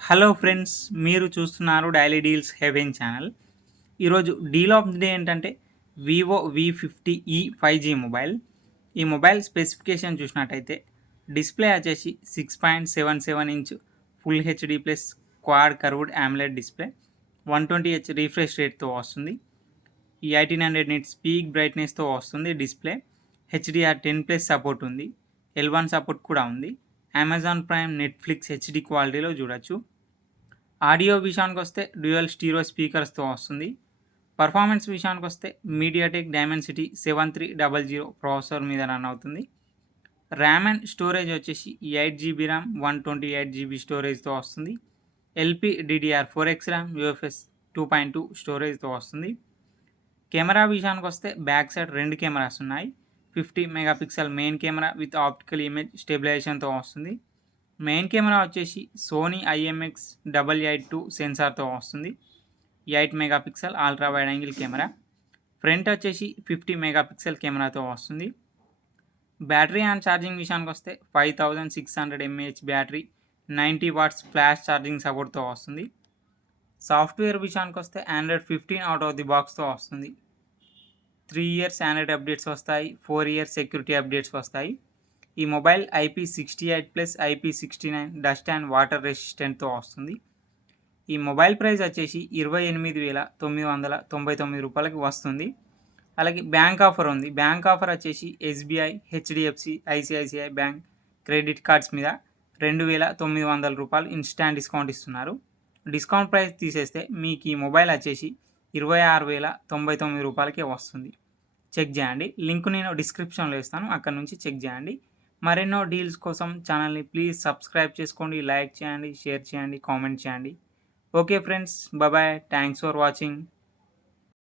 Hello friends, మీరు చూస్తున్నారు daily deals heaven channel. ఈరోజు డీల్ ఆఫ్ ది డే ఏంటంటే వివో V50e 5G మొబైల్. ఈ మొబైల్ స్పెసిఫికేషన్ చూసినట్టయితే డిస్ప్లే వచ్చేసి 6.77 inch full HD plus quad curved AMOLED display, 120Hz refresh రేట్తో వస్తుంది. ఈ 1800 నిట్స్ పీక్ బ్రైట్నెస్తో వస్తుంది. డిస్ప్లే HDR10+ సపోర్ట్ ఉంది, L1 సపోర్ట్ కూడా ఉంది. అమెజాన్ ప్రైమ్, నెట్ఫ్లిక్స్ హెచ్డి క్వాలిటీలో చూడొచ్చు. ఆడియో విషయానికి వస్తే డ్యూయల్ స్టీరియో స్పీకర్స్తో వస్తుంది. పర్ఫార్మెన్స్ విషయానికి వస్తే మీడియాటెక్ డైమెన్సిటీ 7300 ప్రాసెసర్ మీద రన్ అవుతుంది. ర్యామ్ అండ్ స్టోరేజ్ వచ్చేసి 8GB ర్యామ్, 128GB స్టోరేజ్తో వస్తుంది. LPDDR4X ర్యామ్, UFS 2.2 స్టోరేజ్తో వస్తుంది. కెమెరా విషయానికి వస్తే బ్యాక్ సైడ్ 2 కెమెరాస్ ఉన్నాయి. 50 megapixel main camera with optical image స్టెబిలైజేషన్తో వస్తుంది. మెయిన్ కెమెరా వచ్చేసి సోనీ IMX882 సెన్సార్తో వస్తుంది. 8 megapixel ultra wide angle camera. Front వచ్చేసి 50 మెగాపిక్సెల్ కెమెరాతో వస్తుంది. బ్యాటరీ అండ్ ఛార్జింగ్ విషయానికి వస్తే 5600 mAh battery, 90 watts flash charging సపోర్ట్తో వస్తుంది. సాఫ్ట్వేర్ విషయానికి వస్తే Android 15 అవుట్ ఆఫ్ ది బాక్స్తో వస్తుంది. 3 ఇయర్స్ ఆండ్రాయిడ్ అప్డేట్స్ వస్తాయి, 4 ఇయర్స్ సెక్యూరిటీ అప్డేట్స్ వస్తాయి. ఈ mobile IP68+ IP69 dust and water రెసిస్టెంట్తో వస్తుంది. ఈ మొబైల్ ప్రైస్ వచ్చేసి 28,999 రూపాయలకి వస్తుంది. అలాగే బ్యాంక్ ఆఫర్ ఉంది. బ్యాంక్ ఆఫర్ వచ్చేసి SBI, HDFC, ICICI bank credit cards మీద 2,900 రూపాయలు ఇన్స్టాంట్ డిస్కౌంట్ ఇస్తున్నారు. డిస్కౌంట్ ప్రైస్ తీసేస్తే మీకు ఈ మొబైల్ వచ్చేసి 26,099 రూపాయలకే వస్తుంది. చెక్ చేయండి. లింక్ నేను డిస్క్రిప్షన్లో ఇస్తాను, అక్కడ నుంచి చెక్ చేయండి. మరెన్నో డీల్స్ కోసం ఛానల్ని ప్లీజ్ సబ్స్క్రైబ్ చేసుకోండి, లైక్ చేయండి, షేర్ చేయండి, కామెంట్ చేయండి. Okay friends, bye. Thanks for watching.